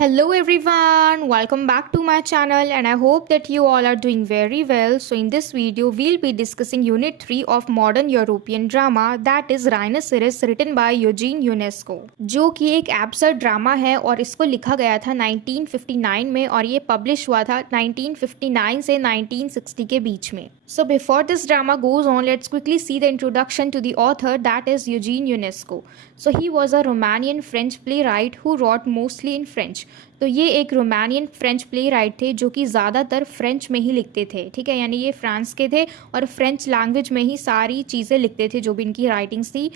Hello everyone, welcome back to my channel and I hope that you all are doing very well. So in this video we'll be discussing unit 3 of modern European drama, that is Rhinoceros, written by Eugene Ionesco, जो कि एक absurd drama है और इसको लिखा गया था 1959 में और ये पब्लिश हुआ था 1959 से 1960 के बीच में. So before this drama goes on, let's quickly see the introduction to the author, that is Eugene Ionesco. So he was a Romanian French playwright who wrote mostly in French. तो ये एक Romanian French play right थे जो कि ज़्यादातर French में ही लिखते थे. ठीक है, यानी ये फ्रांस के थे और फ्रेंच लैंग्वेज में ही सारी चीज़ें लिखते थे जो भी इनकी राइटिंग्स थी.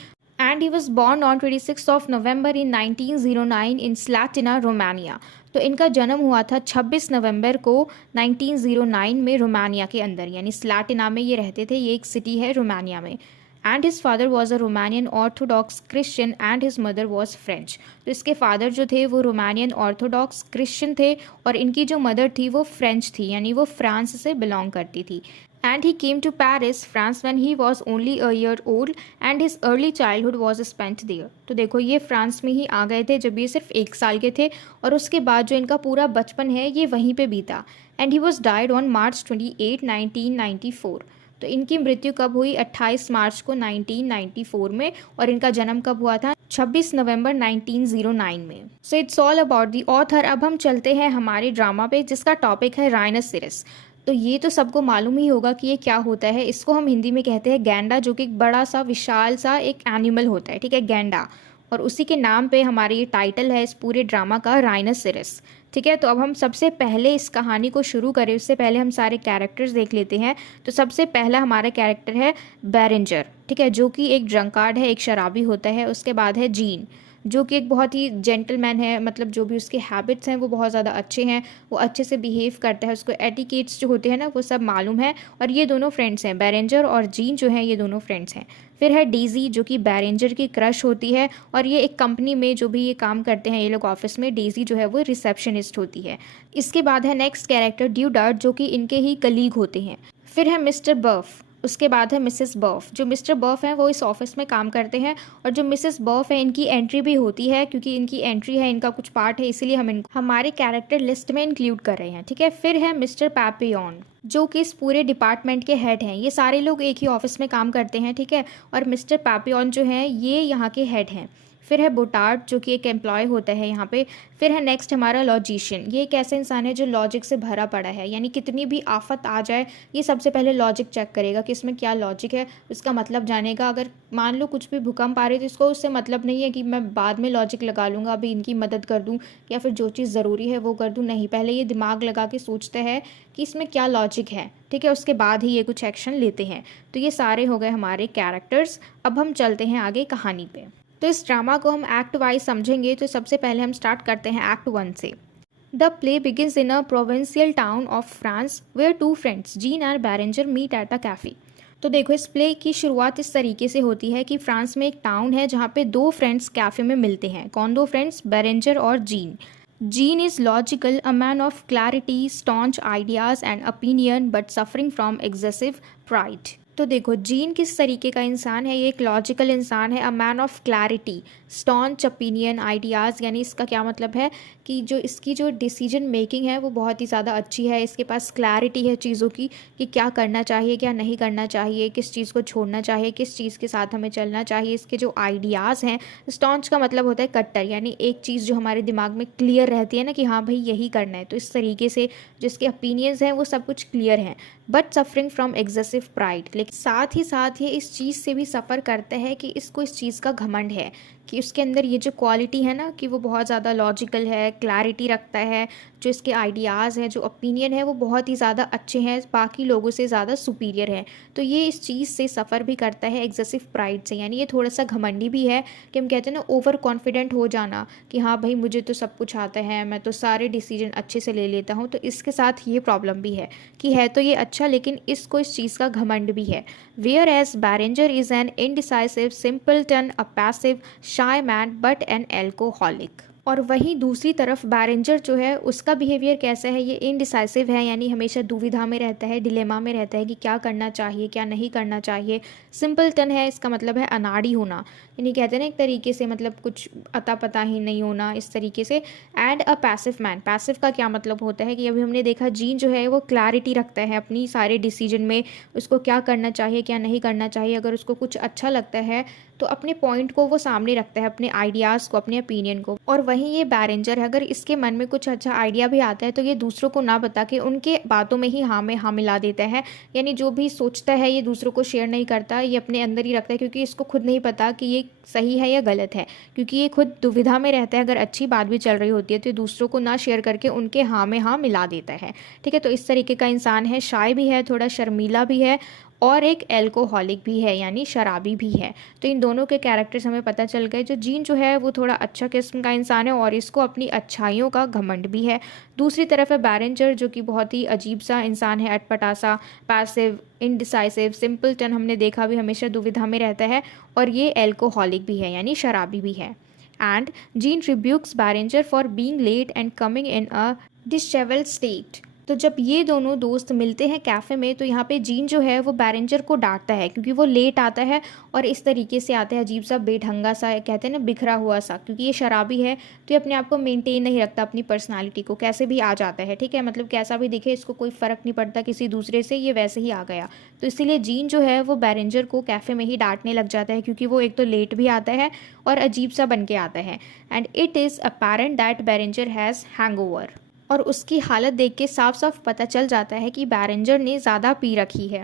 And he was born on 26 of November in 1909 in Slatina, Romania. तो इनका जन्म हुआ था 26 नवंबर को 1909 में रोमानिया के अंदर, यानी स्लैटिना में ये रहते थे. ये एक सिटी है रोमानिया में. And his father was a Romanian Orthodox Christian and his mother was French. तो इसके फादर जो थे वो रोमानियन ऑर्थोडॉक्स क्रिश्चियन थे और इनकी जो मदर थी वो फ्रेंच थी, यानी वो फ्रांस से बिलोंग करती थी. And he came to Paris, France when he was only a year old and his early childhood was spent there. तो देखो ये फ्रांस में ही आ गए थे जब ये सिर्फ 1 साल के थे और उसके बाद जो इनका पूरा बचपन है ये वहीं पे बीता. And he was died on March 28, 1994. तो इनकी मृत्यु कब हुई? 28 मार्च को 1994 में और इनका जन्म कब हुआ था? 26 नवंबर 1909 में. So it's all about the author. अब हम चलते हैं हमारे ड्रामा पे जिसका टॉपिक है राइनोसेरस. तो ये तो सबको मालूम ही होगा कि ये क्या होता है. इसको हम हिंदी में कहते हैं गैंडा, जो कि एक बड़ा सा विशाल सा एक एनिमल होता है. ठीक है, गैंडा. और उसी के नाम पे हमारा ये टाइटल है इस पूरे ड्रामा का, राइनोसेरस. ठीक है, तो अब हम सबसे पहले इस कहानी को शुरू करें उससे पहले हम सारे कैरेक्टर्स देख लेते हैं. तो सबसे पहला हमारा कैरेक्टर है बेरेंजर. ठीक है, जो कि एक ड्रंकार्ड है, एक शराबी होता है. उसके बाद है जीन, जो कि एक बहुत ही जेंटलमैन है, मतलब जो भी उसके हैबिट्स हैं वो बहुत ज़्यादा अच्छे हैं, वो अच्छे से बिहेव करता है, उसको एटिकेट्स जो होते हैं ना वो सब मालूम है. और ये दोनों फ्रेंड्स हैं, बेरेंजर और जीन जो हैं ये दोनों फ्रेंड्स हैं. फिर है डेज़ी जो कि बेरेंजर की क्रश होती है और ये एक कंपनी में जो भी ये काम करते हैं ये लोग ऑफिस में, डेज़ी जो है वो रिसेप्शनिस्ट होती है. इसके बाद है नेक्स्ट कैरेक्टर ड्यूडार्ट, जो कि इनके ही कलीग होते हैं. फिर है मिस्टर बर्फ. उसके बाद है मिसेस बर्फ. जो मिस्टर बर्फ हैं वो इस ऑफिस में काम करते हैं और जो मिसेस बर्फ है इनकी एंट्री भी होती है, क्योंकि इनकी एंट्री है, इनका कुछ पार्ट है, इसीलिए हम इनको हमारे कैरेक्टर लिस्ट में इंक्लूड कर रहे हैं. ठीक है, फिर है मिस्टर पैपियन, जो कि इस पूरे डिपार्टमेंट के हेड हैं. ये सारे लोग एक ही ऑफिस में काम करते हैं. ठीक है, और मिस्टर पैपियन जो हैं ये यहाँ के हेड हैं. फिर है बोटार्ड, जो कि एक एम्प्लॉय होता है यहाँ पे. फिर है नेक्स्ट हमारा लॉजिशियन. ये एक ऐसा इंसान है जो लॉजिक से भरा पड़ा है, यानी कितनी भी आफत आ जाए ये सबसे पहले लॉजिक चेक करेगा कि इसमें क्या लॉजिक है, उसका मतलब जानेगा. अगर मान लो कुछ भी भूकंप आ रही तो इसको उससे मतलब नहीं है कि मैं बाद में लॉजिक लगा लूँगा, अभी इनकी मदद कर दूँ या फिर जो चीज़ ज़रूरी है वो कर दूँ. नहीं, पहले ये दिमाग लगा के सोचते हैं कि इसमें क्या लॉजिक है. ठीक है, उसके बाद ही ये कुछ एक्शन लेते हैं. तो ये सारे हो गए हमारे कैरेक्टर्स. अब हम चलते हैं आगे कहानी पे. तो इस ड्रामा को हम एक्ट वाइज समझेंगे. तो सबसे पहले हम स्टार्ट करते हैं एक्ट 1 से. The play begins in a provincial town of France where 2 friends Jean and Berenger meet at a cafe. तो देखो इस प्ले की शुरुआत इस तरीके से होती है कि फ्रांस में एक टाउन है जहाँ पे 2 फ्रेंड्स कैफे में मिलते हैं. कौन 2 फ्रेंड्स? बेरेंजर और Jean. Jean is logical, a man of clarity, staunch ideas and opinion but suffering from excessive pride. तो देखो जीन किस तरीके का इंसान है? ये एक लॉजिकल इंसान है. अ man of clarity, staunch opinion, ideas, यानी इसका क्या मतलब है कि जो इसकी जो डिसीजन मेकिंग है वो बहुत ही ज़्यादा अच्छी है. इसके पास क्लैरिटी है चीज़ों की कि क्या करना चाहिए, क्या नहीं करना चाहिए, किस चीज़ को छोड़ना चाहिए, किस चीज़ के साथ हमें चलना चाहिए. इसके जो आइडियाज़ हैं, स्टॉन्च का मतलब होता है कट्टर, यानी एक चीज़ जो हमारे दिमाग में क्लियर रहती है ना कि हाँ भाई यही करना है. तो इस तरीके से जिसके ओपिनियंस हैं वो सब कुछ क्लियर हैं. But suffering from excessive pride, लेकिन साथ ही इस चीज़ से भी सफ़र करता है कि इसको इस चीज़ का घमंड है कि उसके अंदर ये जो क्वालिटी है ना कि वो बहुत ज़्यादा लॉजिकल है, क्लैरिटी रखता है, जो इसके आइडियाज़ हैं, जो ओपिनियन है वो बहुत ही ज़्यादा अच्छे हैं, बाकी लोगों से ज़्यादा सुपीरियर है. तो ये इस चीज़ से सफ़र भी करता है एग्जेसिव प्राइड से, यानी ये थोड़ा सा घमंडी भी है कि हम कहते हैं ना ओवर कॉन्फिडेंट हो जाना कि हाँ भाई मुझे तो सब कुछ आता है, मैं तो सारे डिसीजन अच्छे से ले लेता हूँ. तो इसके साथ ये प्रॉब्लम भी है कि है तो ये अच्छा लेकिन इसको इस चीज़ का घमंड भी है. Whereas Berenger is an indecisive, simpleton, a passive, shy man but an alcoholic. और वहीं दूसरी तरफ बैरेंजर जो है उसका बिहेवियर कैसा है, ये इनडिसाइसिव है, यानी हमेशा दुविधा में रहता है, डिलेमा में रहता है कि क्या करना चाहिए क्या नहीं करना चाहिए। सिंपलटन है, इसका मतलब है अनाड़ी होना, यानी कहते हैं ना एक तरीके से मतलब कुछ अता पता ही नहीं होना इस तरीके से। And a passive man, passive का क्या मतलब होता है कि अभी हमने देखा जीन जो है वो क्लैरिटी रखता है अपनी सारे डिसीजन में, उसको क्या करना चाहिए क्या नहीं करना चाहिए। अगर उसको कुछ अच्छा लगता है तो अपने पॉइंट को वो सामने रखता है, अपने आइडियाज़ को, अपने ओपिनियन को। और वहीं ये बैरेंजर है, अगर इसके मन में कुछ अच्छा आइडिया भी आता है तो ये दूसरों को ना बता के उनके बातों में ही हाँ में हाँ मिला देता है, यानी जो भी सोचता है ये दूसरों को शेयर नहीं करता, ये अपने अंदर ही रखता है, क्योंकि इसको खुद नहीं पता कि ये सही है या गलत है, क्योंकि ये खुद दुविधा में रहता है। अगर अच्छी बात भी चल रही होती है तो ये दूसरों को ना शेयर करके उनके हाँ में हाँ मिला देता है। ठीक है, तो इस तरीके का इंसान है, शाय भी है, थोड़ा शर्मीला भी है, और एक एल्कोहलिक भी है यानी शराबी भी है। तो इन दोनों के कैरेक्टर्स हमें पता चल गए। जो जीन जो है वो थोड़ा अच्छा किस्म का इंसान है और इसको अपनी अच्छाइयों का घमंड भी है। दूसरी तरफ है बैरेंजर, जो कि बहुत ही अजीब सा इंसान है, अटपटा सा, पैसिव, इनडिसाइसिव, सिंपलटन, हमने देखा भी हमेशा दुविधा में रहता है, और ये एल्कोहलिक भी है यानी शराबी भी है। And Jean rebukes Berenger for being late and coming in a dishevelled state. तो जब ये दोनों दोस्त मिलते हैं कैफ़े में तो यहाँ पे जीन जो है वो बैरेंजर को डांटता है क्योंकि वो लेट आता है और इस तरीके से आता है अजीब सा, बेढंगा सा, कहते हैं ना बिखरा हुआ सा, क्योंकि ये शराबी है तो ये अपने आप को मेंटेन नहीं रखता, अपनी पर्सनालिटी को, कैसे भी आ जाता है। ठीक है, मतलब कैसा भी दिखे इसको कोई फ़र्क नहीं पड़ता किसी दूसरे से, ये वैसे ही आ गया। तो इसीलिए जीन जो है वो बैरेंजर को कैफ़े में ही डांटने लग जाता है, क्योंकि वो एक तो लेट भी आता है और अजीब सा बन के आता है। And it is apparent that Berenger has hangover, और उसकी हालत देख के साफ साफ पता चल जाता है कि बैरेंजर ने ज़्यादा पी रखी है।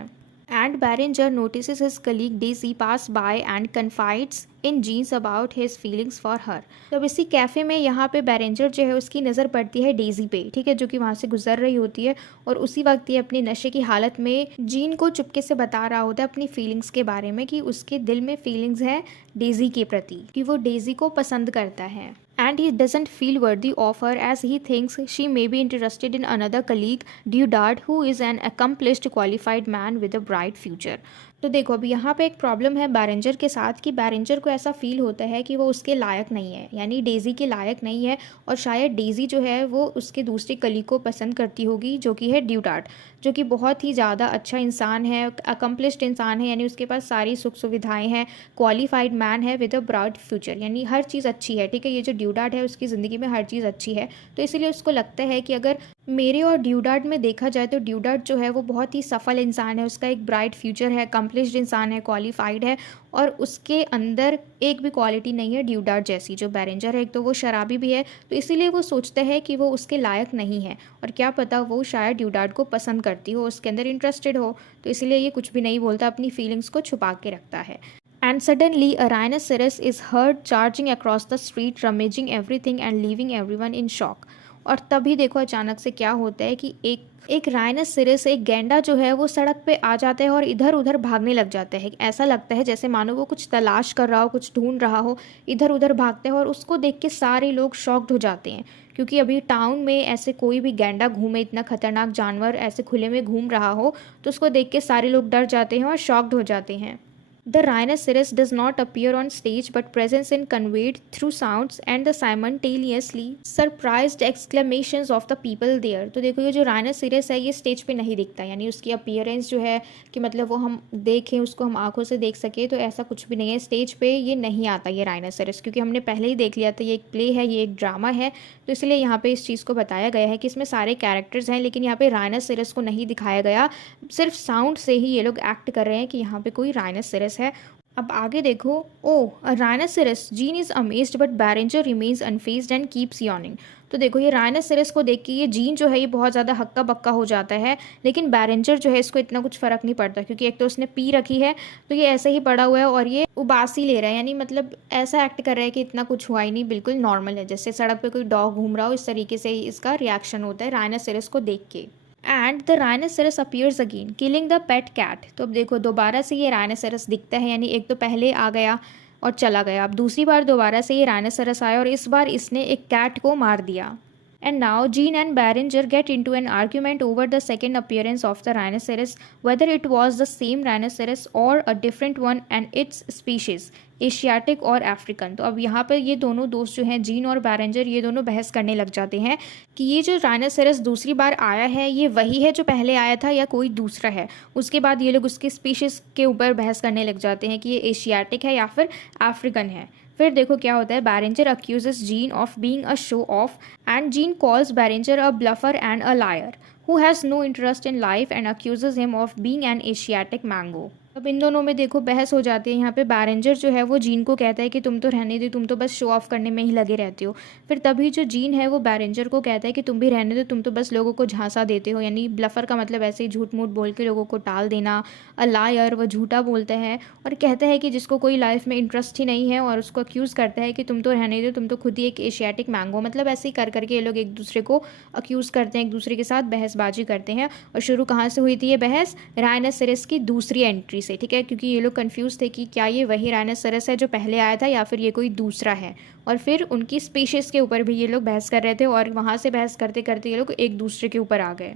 And Berenger notices his colleague Daisy pass by and confides in Jean's about his feelings for her. तो अब इसी कैफ़े में यहाँ पे बैरेंजर जो है उसकी नज़र पड़ती है डेजी पे, ठीक है, जो कि वहाँ से गुजर रही होती है, और उसी वक्त ये अपने नशे की हालत में जीन को चुपके से बता रहा होता है अपनी फीलिंग्स के बारे में, कि उसके दिल में फीलिंग्स हैं डेजी के प्रति, कि वो डेजी को पसंद करता है। And he doesn't feel worthy of her as he thinks she may be interested in another colleague, Dudard, who is an accomplished qualified man with a bright future. तो देखो अभी यहाँ पे एक प्रॉब्लम है बैरेंजर के साथ, कि बैरेंजर को ऐसा फील होता है कि वो उसके लायक नहीं है, यानी डेजी के लायक नहीं है, और शायद डेजी जो है वो उसके दूसरे कलीग को पसंद करती होगी, जो कि है ड्यूडार्ट, जो कि बहुत ही ज़्यादा अच्छा इंसान है, अकम्पलिश्ड इंसान है, यानी उसके पास सारी सुख सुविधाएं हैं, क्वालिफाइड मैन है विद अ ब्राइट फ्यूचर, यानी हर चीज़ अच्छी है। ठीक है, ये जो ड्यूडार्ट है उसकी ज़िंदगी में हर चीज़ अच्छी है, तो इसीलिए उसको लगता है कि अगर मेरे और ड्यूडार्ट में देखा जाए तो ड्यूडार्ट जो है वो बहुत ही सफल इंसान है, उसका एक ब्राइट फ्यूचर है, अकम्पलिश्ड इंसान है, क्वालिफाइड है, और उसके अंदर एक भी क्वालिटी नहीं है ड्यूडार्ट जैसी। जो बैरेंजर है एक तो वो शराबी भी है, तो इसीलिए वो सोचता है कि वो उसके लायक नहीं है, और क्या पता वो शायद ड्यूडार्ट को पसंद करती हो, उसके अंदर इंटरेस्टेड हो, तो इसलिए ये कुछ भी नहीं बोलता, अपनी फीलिंग्स को छुपा के रखता है। And suddenly a rhinoceros is heard charging across the street, rummaging everything and leaving everyone in shock. और तभी देखो अचानक से क्या होता है कि एक राइनोसेरस, एक गैंडा जो है वो सड़क पे आ जाता है और इधर उधर भागने लग जाता है। ऐसा लगता है जैसे मानो वो कुछ तलाश कर रहा हो, कुछ ढूंढ रहा हो, इधर उधर भागता है, और उसको देख के सारे लोग शॉक्ड हो जाते हैं, क्योंकि अभी टाउन में ऐसे कोई भी गैंडा घूमे, इतना खतरनाक जानवर ऐसे खुले में घूम रहा हो, तो उसको देख के सारे लोग डर जाते हैं और शॉक्ड हो जाते हैं। The rhinoceros does not appear on stage, but presence is conveyed through sounds and the simultaneously surprised exclamations of the people there. तो देखो ये जो rhinoceros है ये स्टेज पे नहीं दिखता, यानी उसकी अपीयरेंस जो है कि मतलब वो हम देखें, उसको हम आंखों से देख सके, तो ऐसा कुछ भी नहीं है, स्टेज पे ये नहीं आता ये rhinoceros, क्योंकि हमने पहले ही देख लिया था ये एक प्ले है, ये एक ड्रामा है, तो इसलिए यहाँ पे इस चीज़ को बताया गया है कि इसमें सारे कैरेक्टर्स हैं, लेकिन यहाँ पे rhinoceros को नहीं दिखाया गया, सिर्फ साउंड से ही ये लोग एक्ट कर रहे हैं कि यहाँ पे कोई rhinoceros है। अब आगे देखो, oh a rhinoceros, Jean is amazed but Berenger remains unfazed and keeps yawning. तो देखो ये राइनोसेरस को देख के ये जीन जो है ये बहुत ज़्यादा हक्का बक्का हो जाता है, लेकिन बैरेंजर जो है इसको इतना कुछ फ़र्क नहीं पड़ता, क्योंकि एक तो उसने पी रखी है तो ये ऐसे ही पड़ा हुआ है और ये उबासी ले रहा है, यानी मतलब ऐसा एक्ट कर रहा है कि इतना कुछ हुआ ही नहीं, बिल्कुल नॉर्मल है, जैसे सड़क पर कोई डॉग घूम रहा हो, इस तरीके से इसका रिएक्शन होता है राइनोसेरस को देख के। And the rhinoceros appears again killing the pet cat. तो अब देखो दोबारा से ये राइनोसेरस दिखता है, यानी एक तो पहले आ गया और चला गया, अब दूसरी बार दोबारा से ये राइनोसेरस आया और इस बार इसने एक कैट को मार दिया। And now Jean and Barringer get into an argument over the second appearance of the rhinoceros, whether it was the same rhinoceros or a different one and its species, Asiatic और African. तो अब यहाँ पर ये दोनों दोस्त जो हैं, जीन और बैरेंजर, ये दोनों बहस करने लग जाते हैं कि ये जो राइनोसेरस दूसरी बार आया है ये वही है जो पहले आया था या कोई दूसरा है। उसके बाद ये लोग उसके स्पीशीज़ के ऊपर बहस करने लग जाते हैं कि ये एशियाटिक है या फिर अफ्रीकन है। फिर देखो क्या होता है, Berenger accuses Jean of being a show off and Jean calls Berenger a bluffer and a liar who has no interest in life and accuses him of being an Asiatic mango. अब इन दोनों में देखो बहस हो जाती है। यहाँ पे बैरेंजर जो है वो जीन को कहता है कि तुम तो रहने दो, तुम तो बस शो ऑफ करने में ही लगे रहते हो। फिर तभी जो जीन है वो बैरेंजर को कहता है कि तुम भी रहने दो, तुम तो बस लोगों को झांसा देते हो, यानी ब्लफर का मतलब ऐसे ही झूठ मूठ बोल के लोगों को टाल देना। अ लायर, वो झूठा बोलता है और कहता है कि जिसको कोई लाइफ में इंटरेस्ट ही नहीं है, और उसको अक्यूज़ करता है कि तुम तो रहने दो, तुम तो खुद ही एक एशियाटिक मैंगो। मतलब ऐसे ही कर करके ये लोग एक दूसरे को अक्यूज़ करते हैं, एक दूसरे के साथ बहसबाजी करते हैं। और शुरू कहाँ से हुई थी ये बहस? राइनोसेरस की दूसरी एंट्री से, ठीक है, क्योंकि ये लोग कंफ्यूज थे कि क्या ये वही राइनोसेरस है जो पहले आया था या फिर ये कोई दूसरा है। और फिर उनकी स्पीशीज़ के ऊपर भी ये लोग बहस कर रहे थे और वहाँ से बहस करते करते ये लोग एक दूसरे के ऊपर आ गए।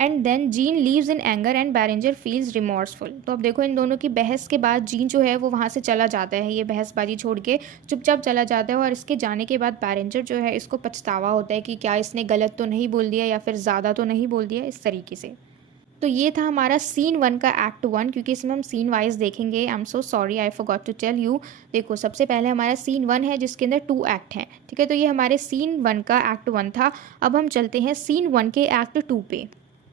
And then Jean leaves in anger and Berenger feels remorseful. तो अब देखो इन दोनों की बहस के बाद जीन जो है वो वहाँ से चला जाता है, ये बहसबाजी छोड़ के चुपचाप चला जाता है। और इसके जाने के बाद बैरेंजर जो है इसको पछतावा होता है कि क्या इसने गलत तो नहीं बोल दिया या फिर ज़्यादा तो नहीं बोल दिया, इस तरीके से। तो ये था हमारा सीन 1 का एक्ट 1, क्योंकि इसमें हम सीन वाइज देखेंगे। I am so sorry, I forgot to tell you. देखो सबसे पहले हमारा सीन 1 है जिसके अंदर 2 एक्ट हैं, ठीक है। तो ये हमारे सीन 1 का एक्ट 1 था। अब हम चलते हैं सीन 1 के एक्ट 2 पे।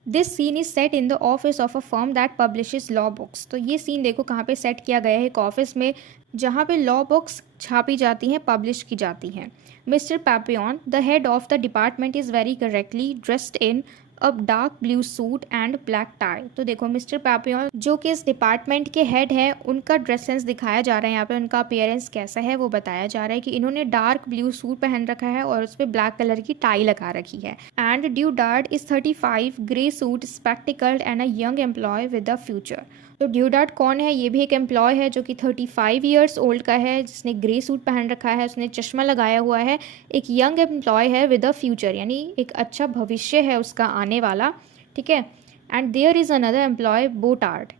This scene is set in the office of a firm that publishes law books. तो ये सीन देखो कहाँ पे सेट किया गया है, एक ऑफिस में जहाँ पे लॉ बुक्स छापी जाती हैं, पब्लिश की जाती हैं। Mister Papillon, the head of the department, is very correctly dressed in अब dark blue suit and black tie. तो देखो मिस्टर पैपियन जो कि इस डिपार्टमेंट के हेड हैं, उनका ड्रेस सेंस दिखाया जा रहा है यहाँ पे, उनका अपीयरेंस कैसा है वो बताया जा रहा है कि इन्होंने डार्क ब्लू सूट पहन रखा है और उस पर ब्लैक कलर की टाई लगा रखी है। And Dudard is 35, grey suit, spectacled and a young employee with the future. तो ड्यूडार्ड कौन है? ये भी एक एम्प्लॉय है जो कि 35 ईयर्स ओल्ड का है, जिसने ग्रे सूट पहन रखा है, उसने चश्मा लगाया हुआ है। एक यंग एम्प्लॉय है विद अ फ्यूचर, यानी एक अच्छा भविष्य है उसका आने वाला, ठीक है। And there is another employee, Botard,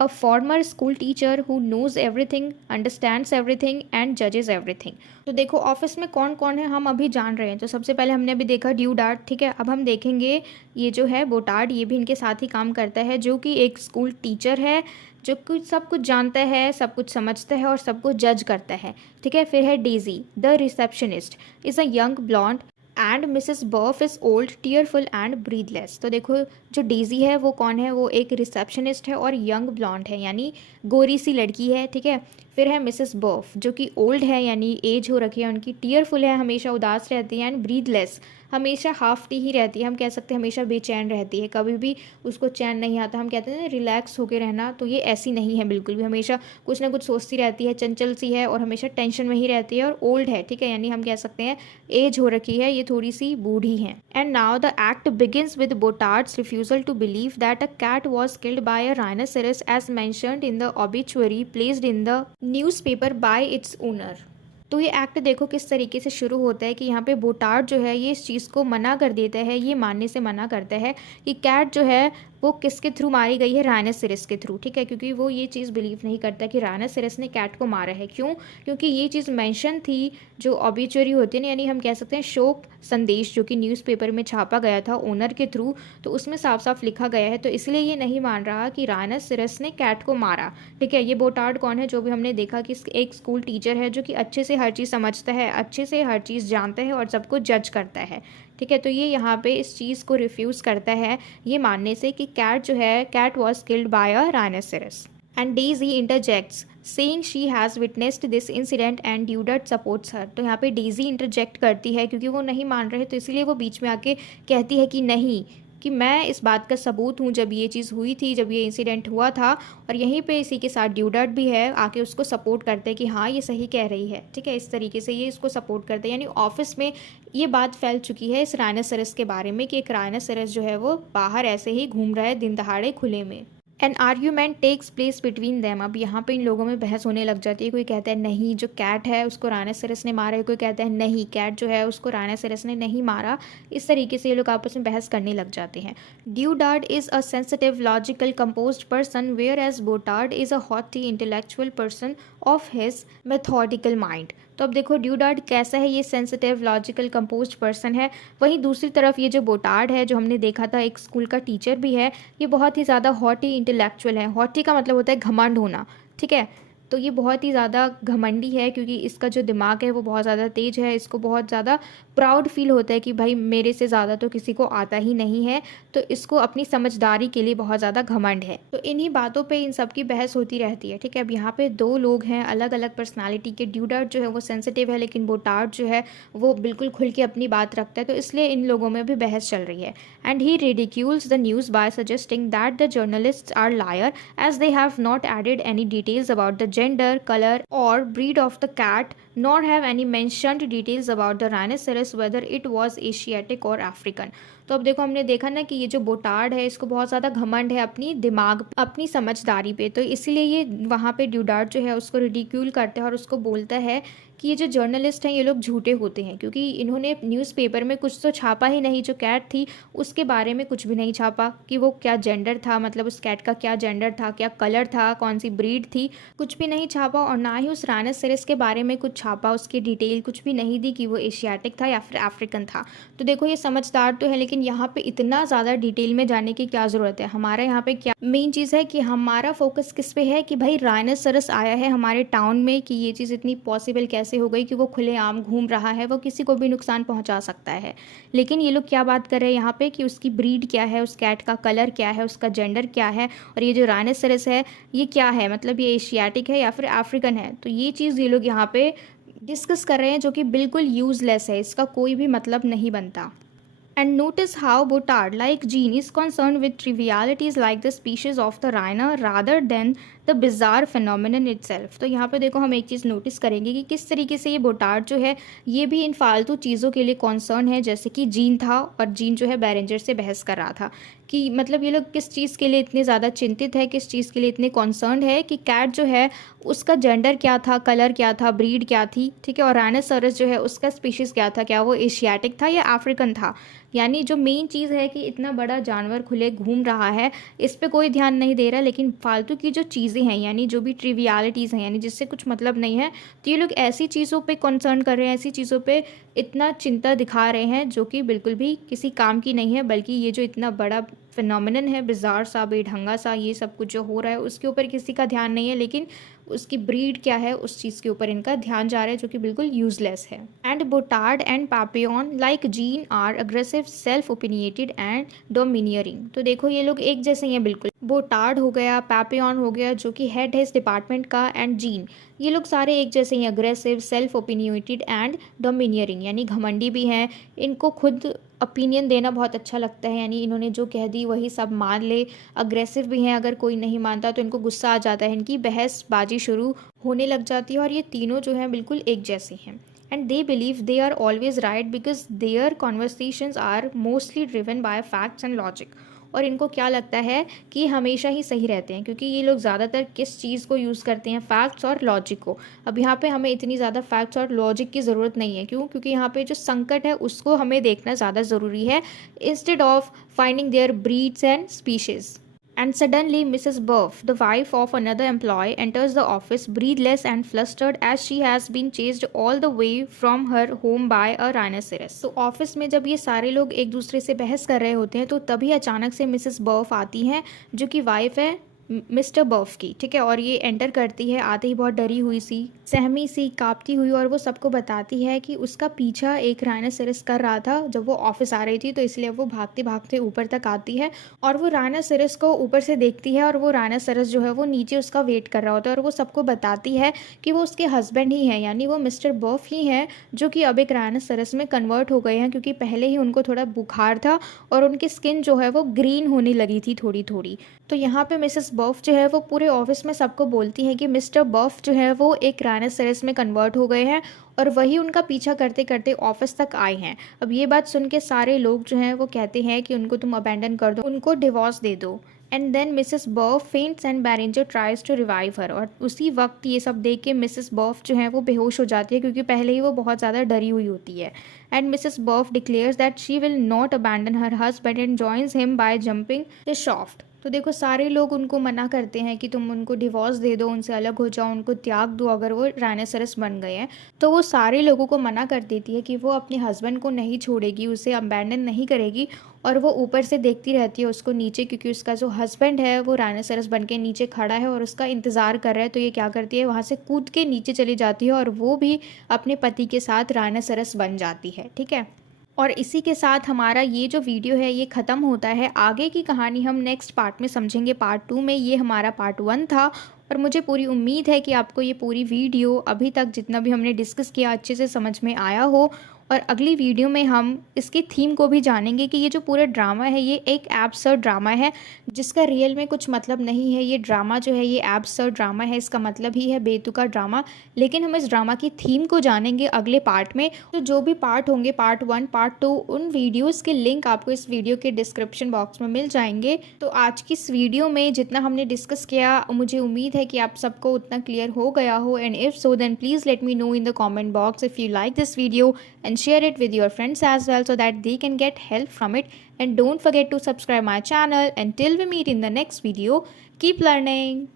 a former school teacher who knows everything, understands everything and जजेस एवरीथिंग। तो देखो ऑफिस में कौन कौन है हम अभी जान रहे हैं। तो सबसे पहले हमने अभी देखा ड्यूडार्ड, ठीक है। अब हम देखेंगे ये जो है बोटार्ड, ये भी इनके साथ ही काम करता है, जो कि एक स्कूल टीचर है, जो कुछ सब कुछ जानता है, सब कुछ समझता है और सबको जज करता है, ठीक है। फिर है Daisy, the receptionist, is a young blonde and Mrs बर्फ is old, tearful and breathless. तो देखो जो डेजी है वो कौन है? वो एक रिसेप्शनिस्ट है और यंग ब्लॉन्ड है, यानी गोरी सी लड़की है, ठीक है। फिर है मिसेस बर्फ जो कि ओल्ड है, यानी एज हो रखी है उनकी, टीयरफुल है, हमेशा उदास रहती है, एंड ब्रीदलेस, हमेशा हाफटी ही रहती है, हम कह सकते हैं हमेशा बेचैन रहती है, कभी भी उसको चैन नहीं आता। हम कहते हैं ना रिलैक्स होकर रहना, तो ये ऐसी नहीं है बिल्कुल भी, हमेशा कुछ ना कुछ सोचती रहती है, चंचल सी है और हमेशा टेंशन में ही रहती है, और ओल्ड है, ठीक है, यानी हम कह सकते हैं एज हो रखी है, ये थोड़ी सी बूढ़ी है। And now the act begins with Botard's refusal to believe that a cat was killed by a rhinoceros as mentioned in the obituary placed in the newspaper by its owner. तो ये एक्ट देखो किस तरीके से शुरू होता है कि यहाँ पे बोटार्ड जो है ये इस चीज़ को मना कर देता है, ये मानने से मना करता है कि कैट जो है वो किसके थ्रू मारी गई है? राइनोसेरस के थ्रू, ठीक है, क्योंकि वो ये चीज़ बिलीव नहीं करता कि राइनोसेरस ने कैट को मारा है। क्यों? क्योंकि ये चीज़ मेंशन थी, जो ऑबिचुअरी होती है ना, यानी हम कह सकते हैं शोक संदेश, जो कि न्यूज़पेपर में छापा गया था ओनर के थ्रू, तो उसमें साफ साफ लिखा गया है, तो इसलिए ये नहीं मान रहा कि राइनोसेरस ने कैट को मारा, ठीक है। ये बोटार्ड कौन है? जो भी हमने देखा कि एक स्कूल टीचर है जो कि अच्छे से हर चीज़ समझता है, अच्छे से हर चीज़ जानता है और सबको जज करता है, ठीक है। तो ये यहाँ पे इस चीज़ को रिफ्यूज़ करता है, ये मानने से कि कैट जो है, cat was killed by a rhinoceros. And Daisy interjects saying she has witnessed this incident and Dudard supports her. तो यहाँ पे डेजी इंटरजेक्ट करती है क्योंकि वो नहीं मान रहे, तो इसलिए वो बीच में आके कहती है कि नहीं, कि मैं इस बात का सबूत हूँ, जब ये चीज़ हुई थी, जब ये इंसिडेंट हुआ था। और यहीं पे इसी के साथ ड्यूडार्ड भी है, आके उसको सपोर्ट करते हैं कि हाँ ये सही कह रही है, ठीक है। इस तरीके से ये इसको सपोर्ट करते हैं, यानी ऑफिस में ये बात फैल चुकी है इस राइनोसेरस के बारे में कि एक राइनोसेरस जो है वो बाहर ऐसे ही घूम रहा है दिन दहाड़े खुले में। An argument takes place between them. अब यहाँ पे इन लोगों में बहस होने लग जाती है। कोई कहता है नहीं, जो कैट है उसको राइनोसेरस ने मारा है, कोई कहता है नहीं, कैट जो है उसको राइनोसेरस ने नहीं मारा। इस तरीके से ये लोग आपस में बहस करने लग जाते हैं। Dudard is a sensitive logical composed person whereas Botard is a haughty intellectual person of his methodical mind. तो अब देखो ड्यूडार्ड कैसा है, ये सेंसिटिव लॉजिकल कंपोज्ड पर्सन है। वहीं दूसरी तरफ ये जो बोटार्ड है, जो हमने देखा था एक स्कूल का टीचर भी है, ये बहुत ही ज़्यादा हॉटी इंटेलेक्चुअल है। हॉटी का मतलब होता है घमंड होना, ठीक है। तो ये बहुत ही ज़्यादा घमंडी है क्योंकि इसका जो दिमाग है वो बहुत ज़्यादा तेज है। इसको बहुत ज़्यादा प्राउड फील होता है कि भाई मेरे से ज़्यादा तो किसी को आता ही नहीं है। तो इसको अपनी समझदारी के लिए बहुत ज़्यादा घमंड है। तो इन्हीं बातों पे इन सब की बहस होती रहती है, ठीक है। अब यहाँ पे दो लोग हैं अलग अलग पर्सनालिटी के। ड्यूडार्ड जो है वो सेंसिटिव है, लेकिन बोटार्ड जो है वो बिल्कुल खुल के अपनी बात रखता है। तो इसलिए इन लोगों में भी बहस चल रही है। And he ridicules the news by suggesting that the journalists are liar as they have not added any details about the gender, color or breed of the cat, nor have any mentioned details about the rhinoceros whether it was Asiatic or African। तो अब देखो हमने देखा ना कि ये जो बोटार्ड है इसको बहुत ज़्यादा घमंड है अपनी दिमाग, अपनी समझदारी पे। तो इसीलिए ये वहाँ पे ड्यूडार्ड जो है उसको रिडिक्यूल करता है और उसको बोलता है कि ये जो जर्नलिस्ट हैं ये लोग झूठे होते हैं क्योंकि इन्होंने न्यूज़पेपर में कुछ तो छापा ही नहीं। जो कैट थी उसके बारे में कुछ भी नहीं छापा कि वो क्या जेंडर था, मतलब उस कैट का क्या जेंडर था, क्या कलर था, कौन सी ब्रीड थी, कुछ भी नहीं छापा। और ना ही उस राइनोसेरस के बारे में कुछ छापा, उसकी डिटेल कुछ भी नहीं दी कि वो एशियाटिक था या फिर अफ्रीकन था। तो देखो ये समझदार तो है, लेकिन यहाँ पे इतना ज़्यादा डिटेल में जाने की क्या ज़रूरत है। हमारा यहाँ पे क्या मेन चीज़ है कि हमारा फोकस किस पे है कि भाई राइनोसेरस आया है हमारे टाउन में, कि ये चीज़ इतनी पॉसिबल कैसे हो गई कि वो खुलेआम घूम रहा है, वो किसी को भी नुकसान पहुंचा सकता है। लेकिन ये लोग क्या बात कर रहे हैं यहाँ पे कि उसकी ब्रीड क्या है, उस कैट का कलर क्या है, उसका जेंडर क्या है, और ये जो राइनोसेरस है ये क्या है, मतलब ये एशियाटिक है या फिर अफ्रीकन है। तो ये चीज़ ये लोग यहाँ पे डिस्कस कर रहे हैं जो कि बिल्कुल यूजलेस है, इसका कोई भी मतलब नहीं बनता। And notice how Boutard, like Jean, is concerned with trivialities like the species of the rhino rather than the bizarre phenomenon itself। तो यहाँ पे देखो हम एक चीज़ नोटिस करेंगे कि किस तरीके से ये बोटार्ड जो है ये भी इन फालतू चीज़ों के लिए कॉन्सर्न है, जैसे कि जीन था। और जीन जो है बैरेंजर से बहस कर रहा था कि मतलब ये लोग किस चीज़ के लिए इतने ज़्यादा चिंतित है, किस चीज़ के लिए इतने कॉन्सर्न है कि कैट जो है उसका जेंडर क्या था, कलर क्या था, ब्रीड क्या थी, ठीक है। और राइनोसेरस जो है उसका स्पीशीज़ क्या था, क्या वो एशियाटिक था या अफ्रीकन था। यानी जो मेन चीज़ है कि इतना बड़ा जानवर खुले घूम रहा है, इस पे कोई ध्यान नहीं दे रहा। लेकिन फालतू की जो चीज़ें हैं, यानी जो भी ट्रिवियलिटीज़ हैं, यानी जिससे कुछ मतलब नहीं है, तो ये लोग ऐसी चीज़ों पे कंसर्न कर रहे हैं, ऐसी चीज़ों पे इतना चिंता दिखा रहे हैं जो कि बिल्कुल भी किसी काम की नहीं है। बल्कि ये जो इतना बड़ा फिनोमिनन है, बिजार सा, बेढंगा सा, ये सब कुछ जो हो रहा है उसके ऊपर किसी का ध्यान नहीं है, लेकिन उसकी ब्रीड क्या है उस चीज़ के ऊपर इनका ध्यान जा रहा है, जो कि बिल्कुल यूजलेस है। And Botard and Papillon like Jean are aggressive, self opinionated and domineering. तो देखो ये लोग एक जैसे ही हैं बिल्कुल। बोटार्ड हो गया, पापियन हो गया जो कि हेड है इस डिपार्टमेंट का, एंड जीन, ये लोग सारे एक जैसे ही aggressive, self opinionated and domineering, यानी घमंडी भी हैं। इनको खुद ओपिनियन देना बहुत अच्छा लगता है, यानी इन्होंने जो कह दी वही सब मान ले। अग्रेसिव भी हैं, अगर कोई नहीं मानता तो इनको गुस्सा आ जाता है, इनकी बहसबाजी शुरू होने लग जाती है। और ये तीनों जो हैं बिल्कुल एक जैसे हैं। And they believe they are always right because their conversations are mostly driven by facts and logic. और इनको क्या लगता है कि हमेशा ही सही रहते हैं, क्योंकि ये लोग ज़्यादातर किस चीज़ को यूज़ करते हैं, फैक्ट्स और लॉजिक को। अब यहाँ पे हमें इतनी ज़्यादा फैक्ट्स और लॉजिक की ज़रूरत नहीं है। क्यों? क्योंकि यहाँ पे जो संकट है उसको हमें देखना ज़्यादा ज़रूरी है, instead of finding there breeds and species. And suddenly Mrs. Buff, the wife of another employee, enters the office breathless and flustered as she has been chased all the way from her home by a rhinoceros। तो office में जब ये सारे लोग एक दूसरे से बहस कर रहे होते हैं तो तभी अचानक से मिसेस बर्फ आती हैं, जो कि वाइफ है मिस्टर बर्फ की, ठीक है। और ये एंटर करती है, आते ही बहुत डरी हुई सी, सहमी सी, कांपती हुई, और वो सबको बताती है कि उसका पीछा एक राइनोसेरस कर रहा था जब वो ऑफिस आ रही थी। तो इसलिए वो भागते भागते ऊपर तक आती है और वो राइनोसेरस को ऊपर से देखती है, और वो राइनोसेरस जो है वो नीचे उसका वेट कर रहा होता है। और वो सबको बताती है कि वो उसके हस्बैंड ही हैं, यानी वो मिस्टर बर्फ ही हैं, जो कि अब एक राइनोसेरस में कन्वर्ट हो गए हैं, क्योंकि पहले ही उनको थोड़ा बुखार था और उनकी स्किन जो है वो ग्रीन होने लगी थी थोड़ी थोड़ी। तो यहाँ पे मिसेस बर्फ जो है वो पूरे ऑफिस में सबको बोलती है कि मिस्टर बर्फ जो है वो एक राइनोसेरस में कन्वर्ट हो गए हैं, और वही उनका पीछा करते करते ऑफिस तक आए हैं। अब ये बात सुन के सारे लोग जो हैं वो कहते हैं कि उनको तुम अबैंडन कर दो, उनको डिवोर्स दे दो। एंड देन मिसेस बर्फ faints and Berenger tries to revive her. और उसी वक्त ये सब देख के मिसेस बर्फ जो है वो बेहोश हो जाती है, क्योंकि पहले ही वो बहुत ज़्यादा डरी हुई होती है। एंड मिसेस बर्फ declares that she will not abandon her husband and joins him by jumping the shaft. तो देखो सारे लोग उनको मना करते हैं कि तुम उनको डिवोर्स दे दो, उनसे अलग हो जाओ, उनको त्याग दो अगर वो राइनोसेरस बन गए हैं। तो वो सारे लोगों को मना कर देती है कि वो अपने हस्बैंड को नहीं छोड़ेगी, उसे अबैंडन नहीं करेगी। और वो ऊपर से देखती रहती है उसको नीचे, क्योंकि उसका जो हस्बैंड है वो राइनोसेरस बन के नीचे खड़ा है और उसका इंतज़ार कर रहा है। तो ये क्या करती है, वहाँ से कूद के नीचे चली जाती है और वो भी अपने पति के साथ राइनोसेरस बन जाती है। ठीक है, और इसी के साथ हमारा ये जो वीडियो है ये ख़त्म होता है। आगे की कहानी हम नेक्स्ट पार्ट में समझेंगे, पार्ट 2 में। ये हमारा पार्ट 1 था और मुझे पूरी उम्मीद है कि आपको ये पूरी वीडियो अभी तक जितना भी हमने डिस्कस किया अच्छे से समझ में आया हो। और अगली वीडियो में हम इसके थीम को भी जानेंगे कि ये जो पूरा ड्रामा है ये एक एब्सर्ड ड्रामा है जिसका रियल में कुछ मतलब नहीं है। ये ड्रामा जो है ये एब्सर्ड ड्रामा है, इसका मतलब ही है बेतुका ड्रामा। लेकिन हम इस ड्रामा की थीम को जानेंगे अगले पार्ट में। तो जो भी पार्ट होंगे, पार्ट 1, पार्ट 2, उन वीडियोज़ के लिंक आपको इस वीडियो के डिस्क्रिप्शन बॉक्स में मिल जाएंगे। तो आज की इस वीडियो में जितना हमने डिस्कस किया मुझे उम्मीद है कि आप सबको उतना क्लियर हो गया हो। And if so then please let me know in the comment box if you like this video and share it with your friends as well so that they can get help from it. And don't forget to subscribe my channel. Until we meet in the next video, keep learning.